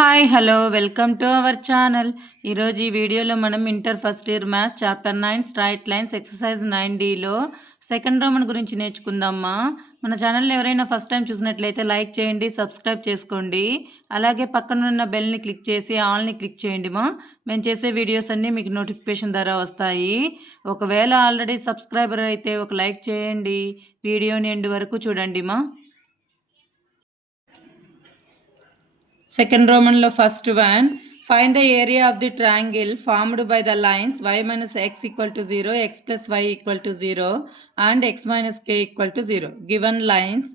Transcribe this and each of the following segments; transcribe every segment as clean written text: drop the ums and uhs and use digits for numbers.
Hi hello welcome to our channel. ఈరోజు ఈ వీడియోలో మనం inter first year maths chapter 9 straight lines exercise 9Dలో సెకండ్ రోమన్ గురించి నేర్చుకుందామా. మన ఛానల్ని ఎవరైనా ఫస్ట్ టైం చూసినట్లయితే లైక్ చేయండి, సబ్స్క్రైబ్ చేసుకోండి. అలాగే పక్కన ఉన్న బెల్ని క్లిక్ చేసి ఆల్ని క్లిక్ చేయండి మేము చేసే వీడియోస్ అన్నీ మీకు నోటిఫికేషన్ ద్వారా వస్తాయి. ఒకవేళ ఆల్రెడీ సబ్స్క్రైబర్ అయితే ఒక లైక్ చేయండి, వీడియోని ఎండ్ వరకు చూడండి Second Roman lo first one, find the area of the triangle formed by the lines y minus x equal to 0, x plus y equal to 0 and x minus k equal to 0. Given lines,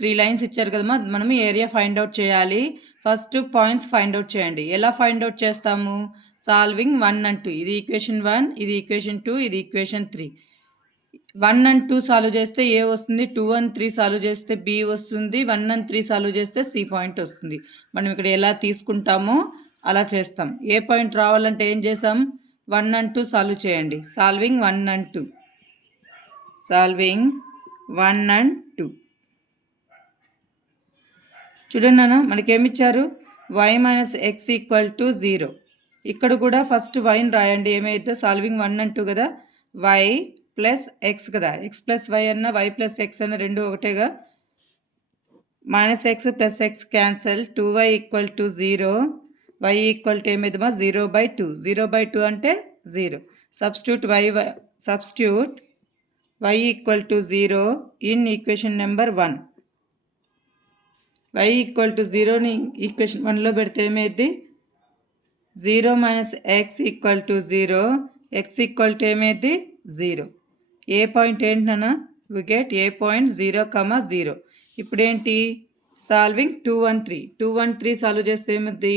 3 lines ఇచ్చారు కదా మనం area find out చేయాలి. First points find out చేయండి. ఎలా find out చేస్తాము? Solving 1 and 2. ఇది equation 1, ఇది equation 2, ఇది ఈక్వేషన్ 3. 1 and 2 సాల్వ్ చేస్తే ఏ వస్తుంది, 2 and 3 సాల్వ్ చేస్తే బి వస్తుంది, 1 and 3 సాల్వ్ చేస్తే సి పాయింట్ వస్తుంది. మనం ఇక్కడ ఎలా తీసుకుంటామో అలా చేస్తాం. ఏ పాయింట్ రావాలంటే ఏం చేసాం? 1 and 2 సాల్వ్ చేయండి. Solving 1 and 2, solving 1 and 2. చూడండి అన్న, మనకేమిచ్చారు? y minus x equal to 0. ఇక్కడ కూడా ఫస్ట్ వైని రాయండి. ఏమైతే సాల్వింగ్ 1 and 2 కదా, y ప్లస్ ఎక్స్ కదా, ఎక్స్ ప్లస్ వై అన్న వై ప్లస్ ఎక్స్ అన్న రెండు ఒకటేగా. Minus x plus x cancel, 2y equal to 0, y equal to ఏమైందమ్మా 0/2. 0/2 అంటే 0. Substitute y equal to 0 in equation number 1. Y equal to 0ని equation 1లో పెడితే ఏమైంది? 0 minus x equal to 0, x equal to ఏమైంది? 0. ఏ పాయింట్ ఏంటన్నా? We get A point 0,0. ఇప్పుడేంటి? Solving 2 and 3. 2 and 3 solve చేస్తే ఏముంది?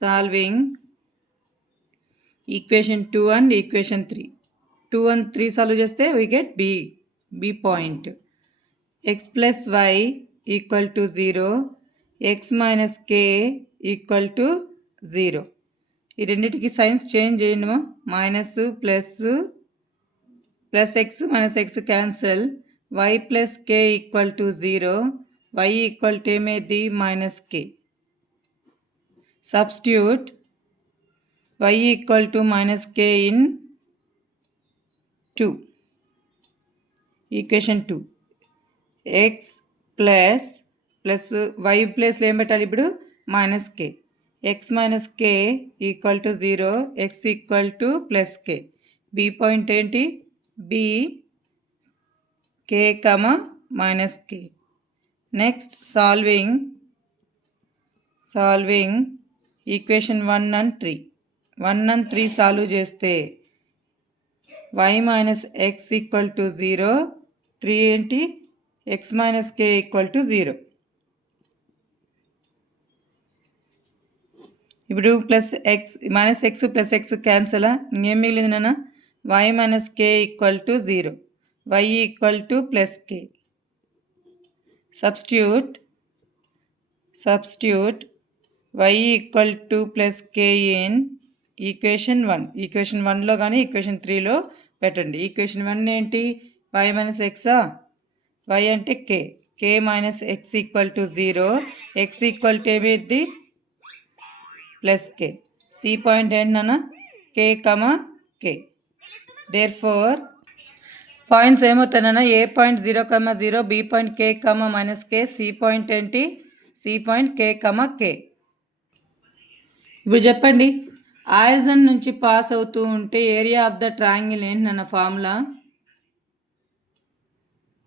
Solving equation 2 and equation 3. 2 and 3 solve చేస్తే we get B point. X plus y equal to 0, x minus k equal to 0. ఈ రెండింటికి signs change చేయండి. Minus plus x minus x cancel, y plus k equal to 0, y equal to ఏమేది? Minus k. Substitute y equal to minus k in 2, equation 2. X plus y ప్లస్లో ఏం పెట్టాలి ఇప్పుడు? Minus k. X minus k equal to 0, x equal to plus k. B point ఏంటి? B k comma minus k. Next solving equation 1 and 3. 1 and 3 solve చేస్తే y minus x equal to 0, 3 ఏంటి? X minus k equal to 0. ఇప్పుడు plus x minus x plus x క్యాన్సలా? ఇంకేం మిగిలింది నాన్న? y minus k equal to 0, y equal to plus k. Substitute y equal to plus k in equation 1. Equation 1లో కానీ equation 3లో పెట్టండి. Equation 1 ఏంటి? y minus ఎక్సా? y అంటే k minus x equal to 0, x equal to ఏమైంది? Plus k. C point ఏంటన్నా? K comma k. Therefore points ఏమవుతాయన్నా? A point 0,0, B point k comma minus k, C point ఏంటి? C point k comma k. ఇప్పుడు చెప్పండి, origin నుంచి pass అవుతూ ఉంటే area of the triangle ఏంటన్న ఫార్ములా?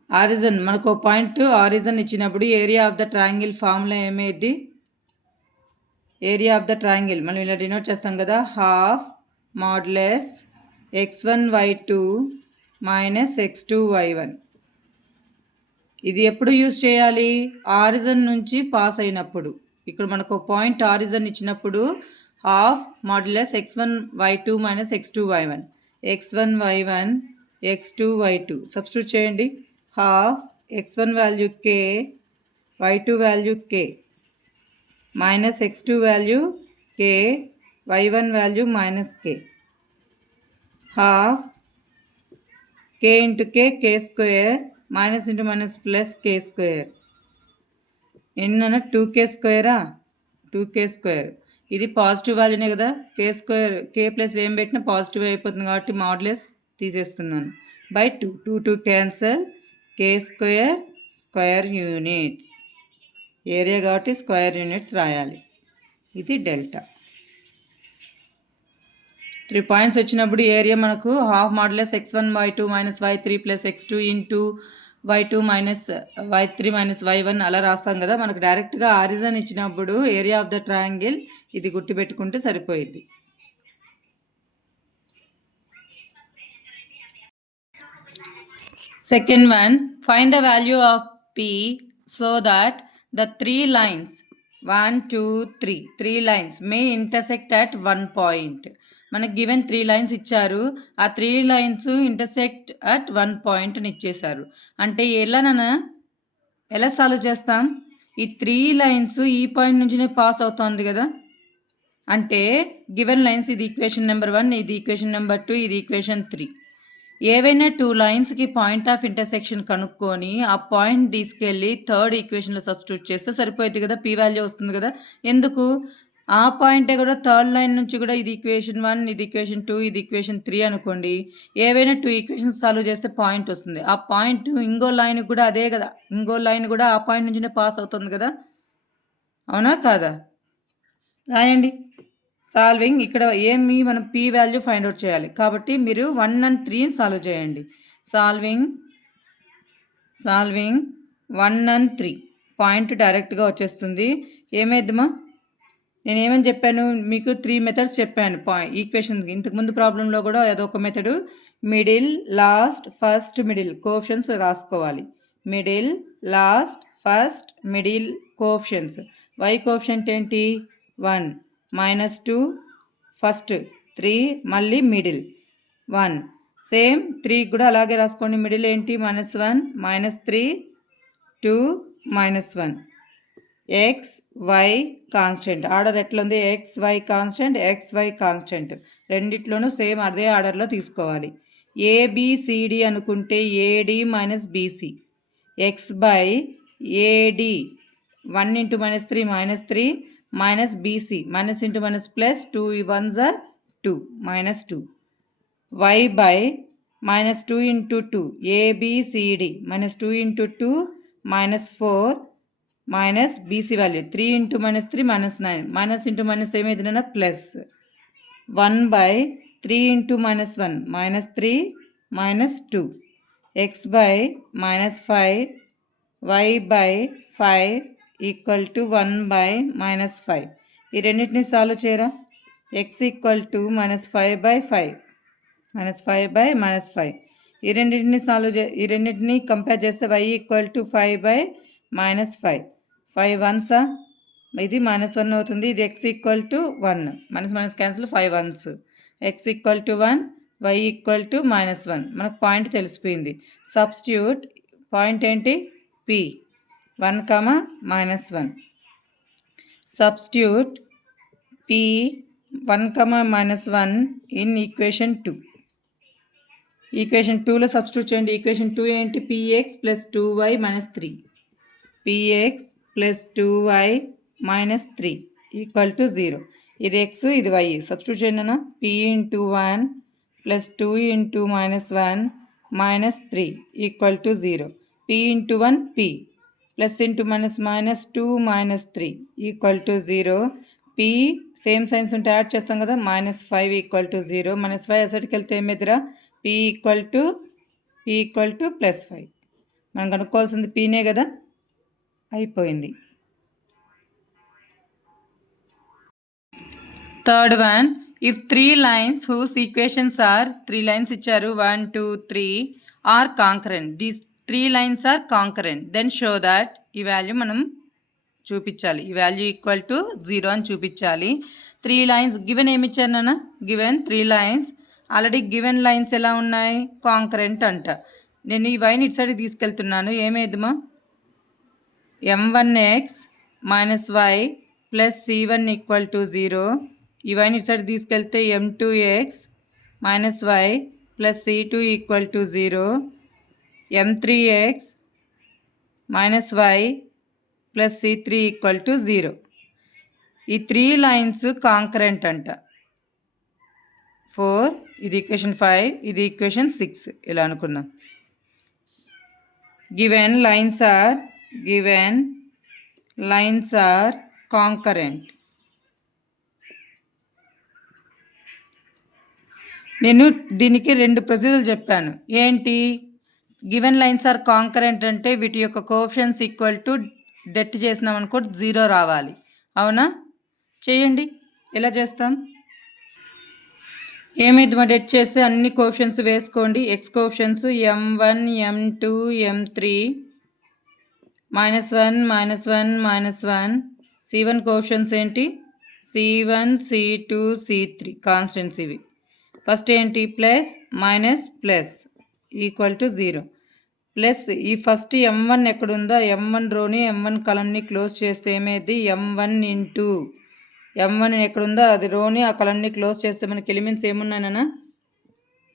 ఆరిజిన్ మనకు పాయింట్ ఆరిజిన్ ఇచ్చినప్పుడు area of the triangle formula ఏమైంది? ఏరియా ఆఫ్ ద ట్రయాంగిల్ మనం ఇలా డినోట్ చేస్తాం కదా, half modulus x1 y2 minus x2 y1. ఇది ఎప్పుడు యూజ్ చేయాలి? ఆరిజిన్ నుంచి పాస్ అయినప్పుడు. ఇక్కడ మనకు పాయింట్ ఆరిజిన్ ఇచ్చినప్పుడు half modulus x1 y2 minus x2 y1, x1 y1 x2 y2 substitute చేయండి. Half x1 value k, y2 value k, minus x2 value k, y1 value minus k. Half k into k square, minus into minus plus k square. ఎన్న 2k స్క్వేరా? 2k². ఇది positive వాల్యూనే కదా, k² k plus ఏం పెట్టినా positive అయిపోతుంది కాబట్టి modulus తీసేస్తున్నాను. By 2 cancel, k² square units. Area కాబట్టి square units రాయాలి. ఇది డెల్టా. 3 పాయింట్స్ వచ్చినప్పుడు ఏరియా మనకు half modulus x1 y2 minus y3 plus x2 into y2 minus y3 minus y1 అలా రాస్తాం కదా. మనకు డైరెక్ట్గా ఆరిజన్ ఇచ్చినప్పుడు ఏరియా ఆఫ్ ద ట్రయాంగిల్ ఇది గుర్తుపెట్టుకుంటే సరిపోయింది. Second one, find the value of P so that the 3 lines 1, 2, 3 lines may intersect at one point. మనకు గివెన్ 3 లైన్స్ ఇచ్చారు, ఆ 3 లైన్స్ ఇంటర్సెక్ట్ అట్ 1 పాయింట్ అని ఇచ్చేశారు. అంటే ఎలా సాల్వ్ చేస్తాం? ఈ 3 లైన్స్ ఈ పాయింట్ నుంచినే పాస్ అవుతుంది కదా. అంటే గివెన్ లైన్స్, ఇది ఈక్వేషన్ నెంబర్ 1, ఇది ఈక్వేషన్ నెంబర్ 2, ఇది ఈక్వేషన్ 3. ఏవైనా 2 లైన్స్కి పాయింట్ ఆఫ్ ఇంటర్సెక్షన్ కనుక్కొని ఆ పాయింట్ తీసుకెళ్ళి థర్డ్ ఈక్వేషన్లో సబ్స్టిట్యూట్ చేస్తే సరిపోయింది కదా, పీ వాల్యూ వస్తుంది కదా. ఎందుకు? ఆ పాయింటే కూడా థర్డ్ లైన్ నుంచి కూడా ఇది ఈక్వేషన్ 1, ఇది ఈక్వేషన్ 2, ఇది ఈక్వేషన్ 3 అనుకోండి. ఏవైనా 2 ఈక్వేషన్స్ సాల్వ్ చేస్తే పాయింట్ వస్తుంది. ఆ పాయింట్ ఇంకో లైన్ కూడా అదే కదా, ఇంకో లైన్ కూడా ఆ పాయింట్ నుంచినే పాస్ అవుతుంది కదా, అవునా కాదా? రాయండి. సాల్వింగ్ ఇక్కడ ఏమి మనం పీ వాల్యూ ఫైండ్ అవుట్ చేయాలి కాబట్టి మీరు 1 and 3 సాల్వ్ చేయండి. సాల్వింగ్ 1 and 3 పాయింట్ డైరెక్ట్గా వచ్చేస్తుంది. ఏమైద్దామా, నేను ఏమని చెప్పాను మీకు? 3 మెథడ్స్ చెప్పాను ఈక్వేషన్కి. ఇంతకుముందు ప్రాబ్లంలో కూడా అదొక method. Middle, last, first, middle coefficients రాసుకోవాలి. Middle, last, first, middle coefficients. y coefficient ఏంటి? 1, -2 ఫస్ట్, 3 మళ్ళీ మిడిల్ 1. సేమ్ 3 కూడా అలాగే రాసుకోండి. మిడిల్ ఏంటి? -1, -3, 2, -1. x, y constant. ఆర్డర్ ఎట్లా ఉంది? x, y constant, x, y constant. రెండిట్లోనూ సేమ్ అదే ఆర్డర్లో తీసుకోవాలి. ABCD అనుకుంటే AD minus BC, x by AD 1 into -3 -3 minus BC, minus into minus plus 2 1s are 2, -2. Y by -2 into 2, ABCD minus 2 into 2 -4 minus BC value 3 into -3 -9, minus into minus ఏమైందన్నా plus. 1 by 3 into -1 -3 -2, x by -5, y by 5 equal to 1 by -5. ఈ రెండింటిని solve చేయరా. x equal to -5 by 5, -5 by -5. ఈ రెండింటిని compare చేస్తే y equal to 5 by -5. 5 1s, ఇది -1 అవుతుంది. ఇది x equal to 1, minus cancel, 5 1s. x equal to 1, y equal to -1. మనకు పాయింట్ తెలిసిపోయింది. సబ్స్టిట్యూట్ పాయింట్ ఏంటి? p 1, -1. Substitute p 1, -1 in equation 2. Equation 2లో సబ్స్టిట్యూట్ చేయండి. ఈక్వేషన్ 2 ఏంటి? px plus 2y minus 3, px plus 2y minus 3 equal to 0. ఇది x, ఇది y. Substitute చేయండి అన్న. p into 1 plus 2 into -1 minus 3 equal to 0. p into 1 p plus into -2 -3 equal to 0. p same signs ఉంటే add చేస్తాం కదా, -5 equal to 0. -5 అసటికి వెళ్తే ఏమైద్దిరా? p equal to +5. మనం కనుక్కోవాల్సింది పీనే కదా, అయిపోయింది. Third one, if 3 lines whose equations are 3 lines ఇచ్చారు 1 2 3 are concurrent. These 3 lines are concurrent, then show that ఈ వాల్యూ మనం చూపించాలి. ఈ వాల్యూ ఈక్వల్ టు 0 అని చూపించాలి. 3 lines గివెన్ ఏమి ఇచ్చారు నాన్న? Given 3 lines. Already given lines ఎలా ఉన్నాయి? కాంకరెంట్ అంట. నేను ఈ వైని ఇటు సైడ్కి తీసుకెళ్తున్నాను. ఏమేద్దామా? m1x minus y plus c1 equal to 0. ఈ వైని ఇటు సైడ్కి తీసుకెళ్తే m2x minus y plus c2 equal to 0. m3x minus y plus c3 equal to 0. ఈ 3 లైన్స్ కాంకరెంట్ అంట. 4 ఇది ఈక్వేషన్ 5 ఇది ఈక్వేషన్ 6 ఇలా అనుకుందాం. Given lines are concurrent. నేను దీనికి 2 ప్రొసీజర్లు చెప్పాను. ఏంటి? గివెన్ లైన్స్ ఆర్ కాంకరెంట్ అంటే వీటి యొక్క కోఎఫిషియన్స్ ఈక్వల్ టు డెట్ చేసినాం అనుకో 0 రావాలి. అవునా? చేయండి. ఎలా చేస్తాం? ఏమైంది మా డెట్ చేస్తే అన్ని కోఎఫిషియన్స్ వేసుకోండి. X coefficients m1 m2 m3 -1 -1 -1. c1 coefficients ఏంటి? c1 c2 c3 కాన్స్టెంట్స్ ఇవి. ఫస్ట్ ఏంటి? Plus minus plus equal to 0 plus ఈ ఫస్ట్ m1 ఎక్కడుందో m1 రోని m1 కలంని క్లోజ్ చేస్తే ఏమైంది? m1 ఇంటూ m1 ఎక్కడుందో అది రోని ఆ కలంని క్లోజ్ చేస్తే మనకి ఎలిమెంట్స్ ఏమున్నాయన్నా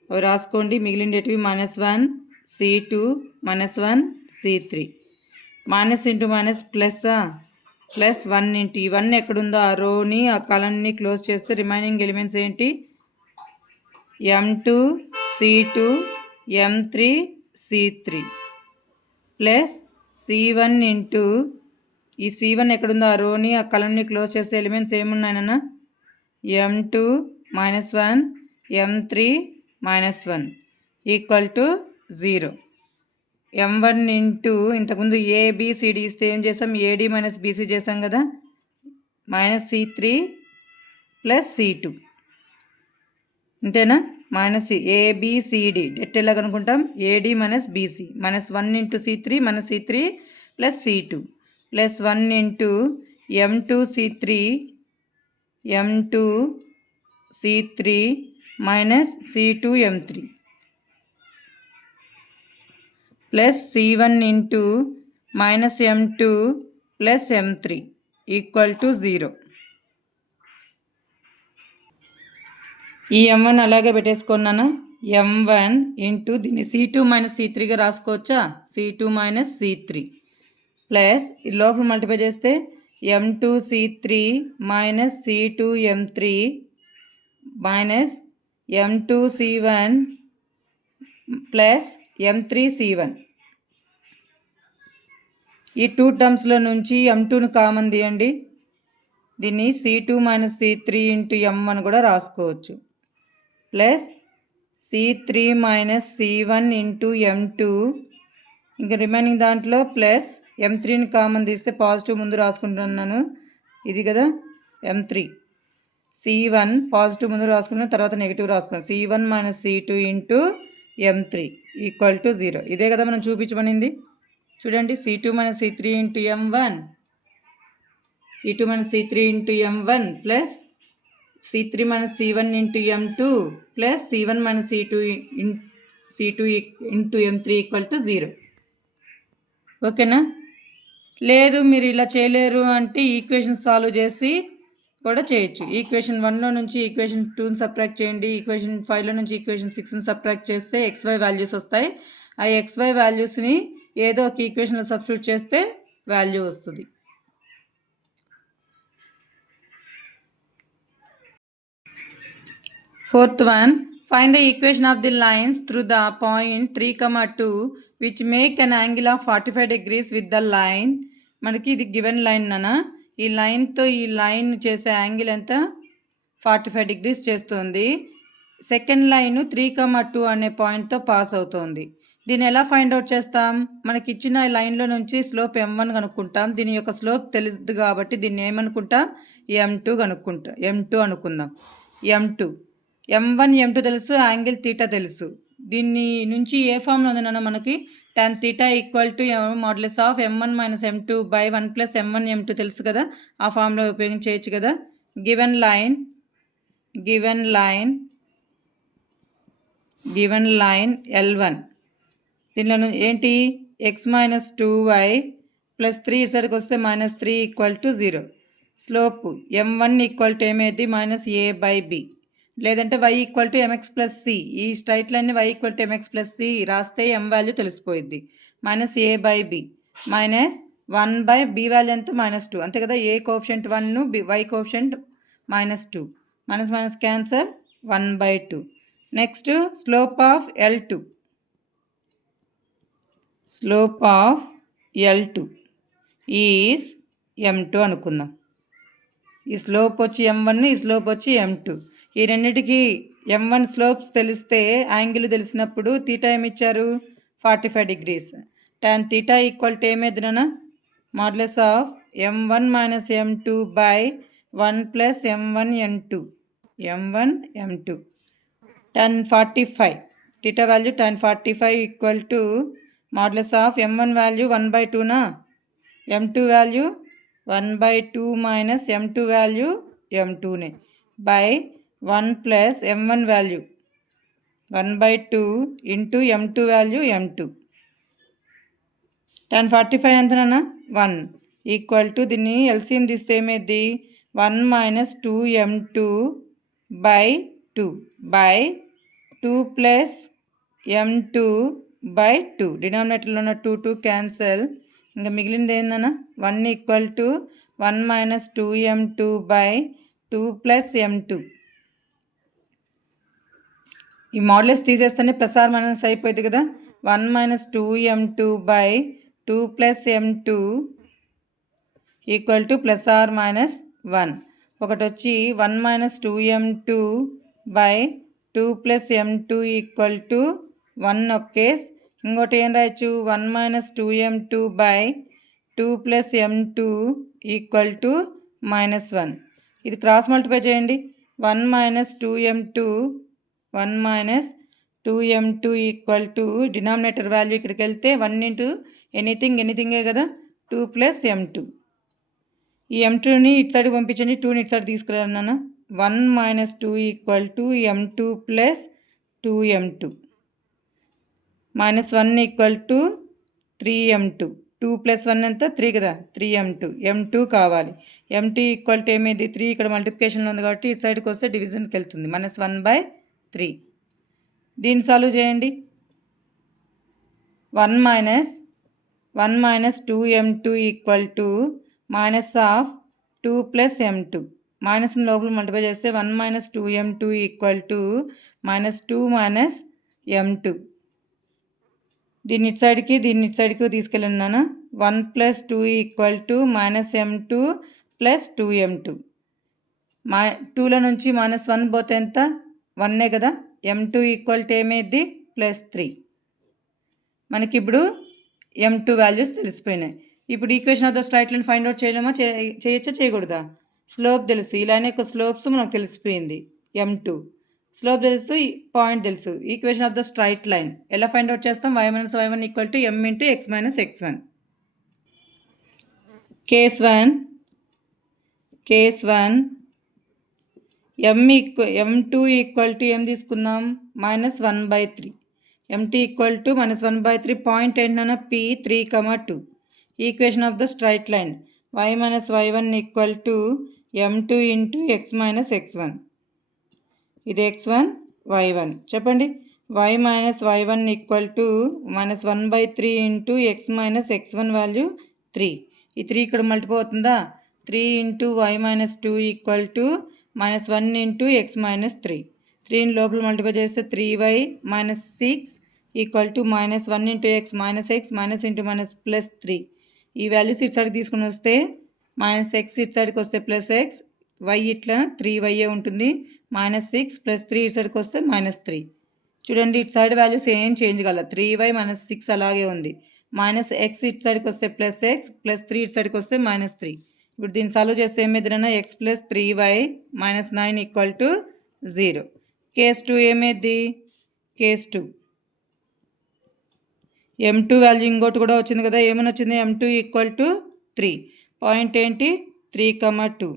అవి రాసుకోండి. మిగిలిండేటివి -1 c2 -1 c3 minus into minus plus plus 1 into ఈ 1 ఎక్కడుందో ఆ రోని ఆ కలంని క్లోజ్ చేస్తే రిమైనింగ్ ఎలిమెంట్స్ ఏంటి? m2 c2 m3 c3 plus c1 into ఈ c1 ఎక్కడుందో ఆ రోని ఆ కలంని క్లోజ్ చేస్తే ఎలిమెంట్స్ ఏమున్నాయన్న? m2 -1 m3 -1 equal to 0. m1 into ఇంతకుముందు ఏబిసిడి ఇస్తే ఏం చేసాం? ఏడి మైనస్ బీసీ చేసాం కదా, -c3 ప్లస్ c2 అంతేనా? మైనస్ ఏబిసిడి డెట్ ఎలా కనుక్కుంటాం? A D minus B C -1 into c3 -c3 plus c2 plus 1 into m2 c3 minus c2 m3 plus c1 into minus m2 plus m3 equal to 0. ఈ m1 అలాగే పెట్టేసుకున్నాను. m1 into దీన్ని c2 minus c3గా రాసుకోవచ్చా? c2 minus c3 plus ఈ లోపల multiply చేస్తే m2 c3 minus c2 m3 minus m2 c1 plus m3 c1. ఈ 2 టర్మ్స్లో నుంచి m2ను కామన్ తీయండి. దీన్ని c2 minus c3 into m1 కూడా రాసుకోవచ్చు. Plus c3 minus c1 into m2 ఇంకా రిమైనింగ్ దాంట్లో ప్లస్ m3ని కామన్ తీస్తే పాజిటివ్ ముందు రాసుకుంటున్నాను. ఇది కదా m3 c1 పాజిటివ్ ముందు రాసుకున్నాను, తర్వాత నెగిటివ్ రాసుకున్నాను. c1 minus c2 into m3 equal to 0. ఇదే కదా మనం చూపించమనింది. చూడండి, c2 minus c3 into m1 c2 minus c3 into m1 plus c3 minus c1 into m2 plus c1 minus c2 into m3 equal to 0. ఓకేనా? లేదు మీరు ఇలా చేయలేరు అంటే ఈక్వేషన్ సాల్వ్ చేసి కూడా చేయొచ్చు. ఈక్వేషన్ 1లో నుంచి ఈక్వేషన్ 2ని సబ్ట్రాక్ట్ చేయండి. ఈక్వేషన్ 5లో నుంచి ఈక్వేషన్ 6ని సబ్ట్రాక్ట్ చేస్తే XY వాల్యూస్ వస్తాయి. ఆ XY వాల్యూస్ని ఏదో ఒక ఈక్వేషన్లో సబ్స్టిట్యూట్ చేస్తే వాల్యూ వస్తుంది. Fourth one, find the equation of the lines through the point 3, 2 which make an angle of 45 degrees with the line. మనకి ఇది గివెన్ లైన్ నానా, ఈ లైన్తో ఈ లైన్ చేసే యాంగిల్ ఎంత? 45 degrees చేస్తుంది. సెకండ్ లైన్ 3, 2 అనే పాయింట్తో పాస్ అవుతుంది. దీన్ని ఎలా ఫైండ్ అవుట్ చేస్తాం? మనకి ఇచ్చిన లైన్లో నుంచి స్లోప్ m1 కనుక్కుంటాం. దీని యొక్క స్లోప్ తెలుస్తుంది కాబట్టి దీన్ని ఏమనుకుంటాం? m2 అనుకుందాం. m1 m2 తెలుసు, యాంగిల్ తీటా తెలుసు. దీన్ని నుంచి ఏ ఫామ్లో ఉందన్నా మనకి tan θ equal to modulus of m1 minus m2 by 1 plus m1 m2 తెలుసు కదా, ఆ ఫామ్లో ఉపయోగించేయచ్చు కదా. గివెన్ లైన్ L1 దీనిలో ఏంటి? x మైనస్ 2y ప్లస్ 3 ఇసరికి వస్తే -3 equal to 0. Slope m1 equal to ఏమైంది? -a/b లేదంటే y equal to mx plus c. ఈ స్ట్రైట్ లైన్ని y equal to mx plus c రాస్తే m వాల్యూ తెలిసిపోయింది. -a/b minus 1 by B value ఎంత -2 అంతే కదా. A coefficient 1 y coefficient -2 minus minus cancel 1/2. Next slope of L2 is m2 అనుకుందాం. ఈ slope వచ్చి m1, ఈ స్లోప్ వచ్చి m2. ఈ రెండింటికి m1 స్లోప్స్ తెలిస్తే యాంగిల్ తెలిసినప్పుడు తీటా ఏమి ఇచ్చారు 45 degrees. tan theta equal to ఏమేదినా modulus of m1 minus m2 by 1 plus m1 m2 tan 45 theta value tan 45 equal to modulus of m1 value 1/2 నా m2 value 1/2 minus m2 value m2నే by 1 plus m1 value 1/2 into m2 value m2. tan 45 ఎంతనా 1 equal to దీన్ని LCM తీస్తే ఏమైంది 1 minus 2m2 by 2 by 2 plus m2 by 2. డినామినేటర్లో ఉన్న 2 cancel. ఇంకా మిగిలింది ఏందన్నా 1 equal to 1 minus 2m2 by 2 plus m2. ఈ మాడ్యులస్ తీసేస్తేనే ప్లస్ ఆర్ మైనస్ అయిపోయింది కదా. 1 minus 2m2 by 2 plus m2 equal to plus or minus 1. ఒకటి వచ్చి 1 minus 2m2 by 2 plus m2 equal to 1 okay. ఇంకోటి ఏం రాయొచ్చు 1 minus 2m2 by 2 plus m2 equal to -1. ఇది క్రాస్ మల్టిప్లై చేయండి. 1 minus 2m2 equal to denominator value ఇక్కడికి వెళ్తే 1 into ఎనీథింగే కదా 2 ప్లస్ m2. ఈ m2ని ఇటు సైడ్ పంపించండి, 2ని ఇటు సైడ్ తీసుకురాను. 1 minus 2 equal to m2 plus 2m2 -1 equal to 3m2. 2 plus 1 ఎంత 3 కదా 3m2 కావాలి. m2 ఈక్వల్ టు ఏమైంది 3 ఇక్కడ మల్టిప్లికేషన్లో ఉంది కాబట్టి ఇటు సైడ్కి వస్తే డివిజన్కి వెళ్తుంది -1/3. దీన్ని సాల్వ్ చేయండి. 1 minus 2m2 equal to minus of 2 plus m2 మైనస్ని లోపల మల్టిప్లై చేస్తే 1 minus 2m2 equal to -2 minus m2. దీన్ని ఇటు సైడ్కి తీసుకెళ్ళినాను. 1 plus 2 equal to -m2 plus 2m2. 2లో నుంచి -1 పోతే ఎంత 1 కదా. m2 ఈక్వల్ టు ఏమైంది +3. మనకి ఇప్పుడు m2 వాల్యూస్ తెలిసిపోయినాయి. ఇప్పుడు equation of the straight line find out చేయలేమా చేయొచ్చా చేయకూడదా. స్లోప్ తెలుసు, ఈ లైన్ యొక్క స్లోప్స్ మనకు తెలిసిపోయింది. m2 స్లోప్ తెలుసు, పాయింట్ తెలుసు. Equation of the straight line ఎలా ఫైండ్ అవుట్ చేస్తాం y minus y1 equal to m into x minus x1. Case 1 m2 equal to ఏం తీసుకుందాం -1/3. m2 ఈక్వల్ టు -1/3 పాయింట్ ఏంటన్నా p 3,2. Equation of the straight line y minus y1 equal to m2 into x minus x1. ఇది x1 y1 చెప్పండి. y minus y1 equal to -1/3 into x minus x1 value 3. ఈ 3 ఇక్కడ multiply అవుతుందా 3 into y minus 2 equal to -1 into x minus 3. 3ని లోపల multiply చేస్తే 3y minus 6 equal to -1 into x minus into minus plus 3. ఈ values ఇటు సైడ్కి తీసుకుని వస్తే -x ఇటు సైడ్కి వస్తే +x, y ఇట్లా 3y ఉంటుంది. -6 + 3 ఇటు సైడ్కి వస్తే -3. చూడండి ఇటు సైడ్ వాల్యూస్ ఏం చేంజ్ కాల 3y -6 అలాగే ఉంది. -x ఇటు సైడ్కి వస్తే +x +3 ఇటు సైడ్కి వస్తే -3. ఇప్పుడు దీన్ని సాల్వ్ చేస్తే ఏమైందినా x + 3y -9 equal to 0. Case 2 ఏమైంది కేస్ 2 m2 వాల్యూ ఇంకోటి కూడా వచ్చింది కదా. ఏమని వచ్చింది m2 ఈక్వల్ టు 3. పాయింట్ ఏంటి 3,2.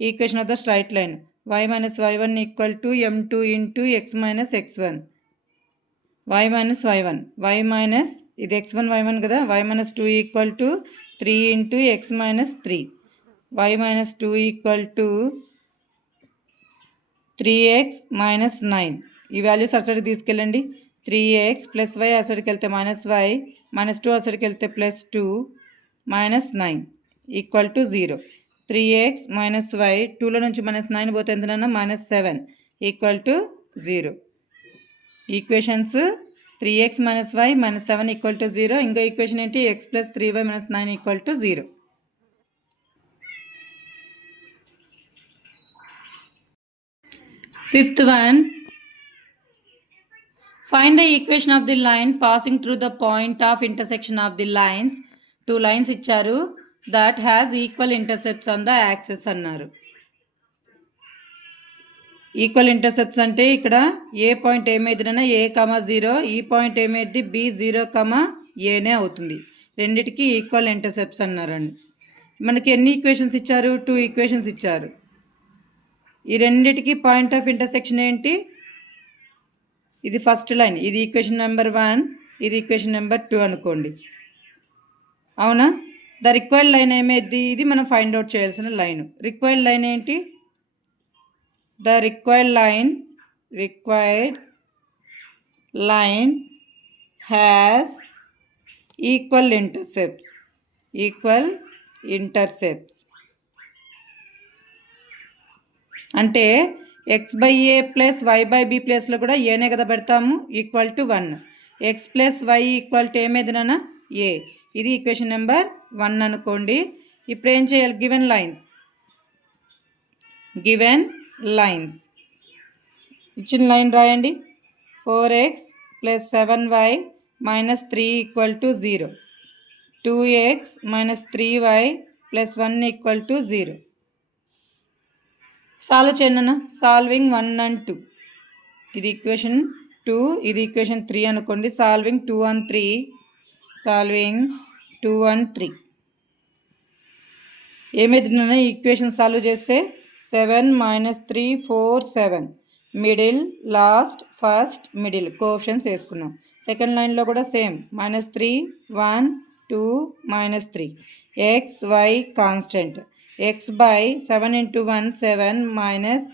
Equation of the straight line y minus y1 equal to m2 into x minus x1. y minus y1 y minus ఇది x1 y1 కదా. y minus 2 equal to 3 into x minus 3. y minus 2 equal to 3x minus 9. ఈ values అసలుకి తీసుకెళ్ళండి. 3x plus y అసలుకి వెళ్తే -y -2 అసలుకి వెళ్తే +2 minus 9 equal to 0. 3x minus y 2లో నుంచి minus 9 పోతే ఎంతనన్నా minus 7 equal to 0. Equations 3x minus y minus 7 equal to 0. ఇంకో ఈక్వేషన్ ఏంటి x plus 3y minus 9 equal to 0. Fifth one, find the equation of the line passing through the point of intersection of the lines. 2 lines ఇచ్చారు that has equal intercepts on the axis అన్నారు. Equal intercepts అంటే ఇక్కడ ఏ point ఏమైందినా ఏ కమా 0, ఈ point ఏమైంది B 0 కమా ఏనే అవుతుంది. రెండిటికి equal intercepts అన్నారండి. మనకి ఎన్ని ఈక్వేషన్స్ ఇచ్చారు? 2 ఈక్వేషన్స్ ఇచ్చారు. ఈ రెండిటికి పాయింట్ ఆఫ్ ఇంటర్సెక్షన్ ఏంటి? ఇది ఫస్ట్ లైన్, ఇది ఈక్వేషన్ నెంబర్ 1, ఇది ఈక్వేషన్ నెంబర్ 2 అనుకోండి. అవునా? ద రిక్వైర్డ్ లైన్ ఏమైంది? ఇది మనం ఫైండ్ అవుట్ చేయాల్సిన లైన్. రిక్వైర్డ్ లైన్ ఏంటి? The required line has equal intercepts. అంటే x by a plus y by b ప్లేస్లో కూడా ఏనే కదా పెడతాము, equal to 1. x plus y equal to ఏమేదినా ఏ. ఇది ఈక్వేషన్ నెంబర్ 1 అనుకోండి. ఇప్పుడు ఏం చేయాలి? గివెన్ లైన్స్ ఇచ్చిన లైన్ రాయండి. 4x plus 7y minus 3 equal to 0. 2x minus 3y plus 1 equal to 0. Solve చేయండి. Solving 1 and 2. ఇది ఈక్వేషన్ 2, ఇది ఈక్వేషన్ 3 అనుకోండి. Solving 2 and 3. ఏమైంది ఈక్వేషన్ సాల్వ్ చేస్తే 7 minus 3 4 7. Middle, last, first, middle coefficients వేసుకున్నాం. సెకండ్ లైన్లో కూడా same -3 1 2 -3. X y constant. X by 7 into 1 7 minus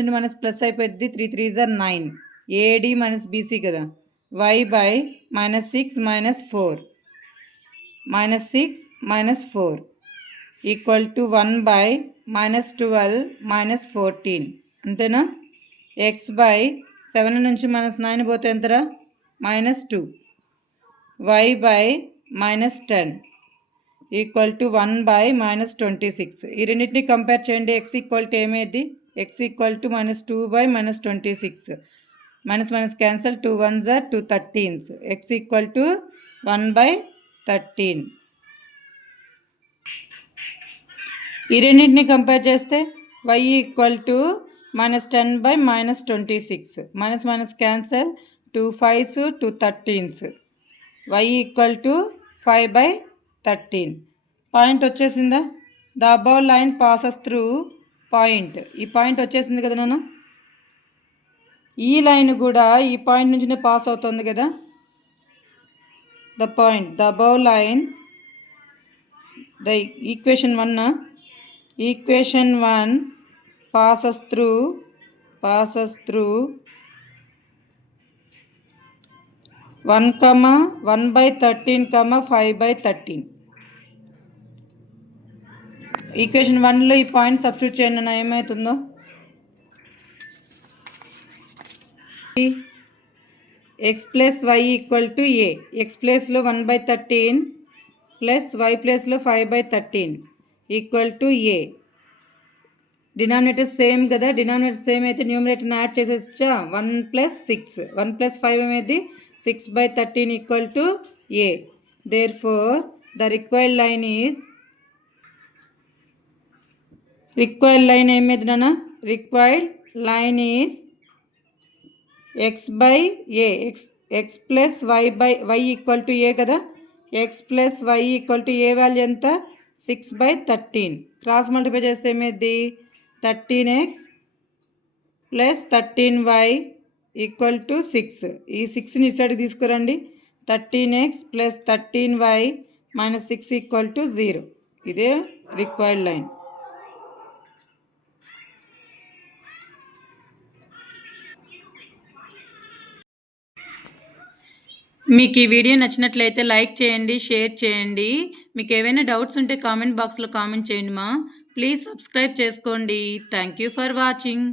into minus plus అయిపోద్ది. 3 3s are 9. Ad minus bc కదా. Y by -6 -4 equal to 1 by -12 -14. అంతేనా? X by 7 నుంచి -9 పోతే ఎంతరా? -2. Y by -10 equal to 1 by -26. ఈ రెండింటిని కంపేర్ చేయండి. ఎక్స్ ఈక్వల్ టు ఏమేది? X equal to -2 by -26. Minus cancel. 2 1s are 2 13s. X equal to 1 by 13. ఈ రెండింటిని కంపేర్ చేస్తే y equal to -10 by -26. Minus cancel. 2 5s 2 13s. y equal to 5 by 13. Point వచ్చేసిందా? The above line passes through point. ఈ point వచ్చేసింది కదా నాన్న. ఈ line కూడా ఈ పాయింట్ నుంచినే పాస్ అవుతుంది కదా. The above line, the equation 1 passes through 1 by 13, 5 by 13. Equation 1లో ఈ పాయింట్ సబ్స్టిట్యూట్ చేయండి అన్న. ఏమవుతుందో x plus y equal to a. X ప్లేస్లో 1 by 13 ప్లస్ వై ప్లేస్లో 5 by 13 equal to A. Denominator same కదా. డినామినేటర్ సేమ్ అయితే న్యూమరేటర్ని యాడ్ చేసేసా. 1 + 6 1 + 5 ఏమైంది? 6 by 13 equal to a. Therefore the required line ఏమైంది నాన్న? Required line is x by a. X plus y equal to a కదా. X plus y equal to a value ఎంత? 6 by 13. Cross multiply చేస్తే ఏమైంది? 13x plus 13y equal to 6. ఈ 6ని ఇటు తీసుకురండి. 13x plus 13y -6 equal to 0. ఇదే required line. మీకు ఈ వీడియో నచ్చినట్లయితే లైక్ చేయండి, షేర్ చేయండి. మీకు ఏవైనా డౌట్స్ ఉంటే కామెంట్ బాక్స్‌లో కామెంట్ చేయండి మా. ప్లీజ్ సబ్స్క్రైబ్ చేసుకోండి. Thank you for watching.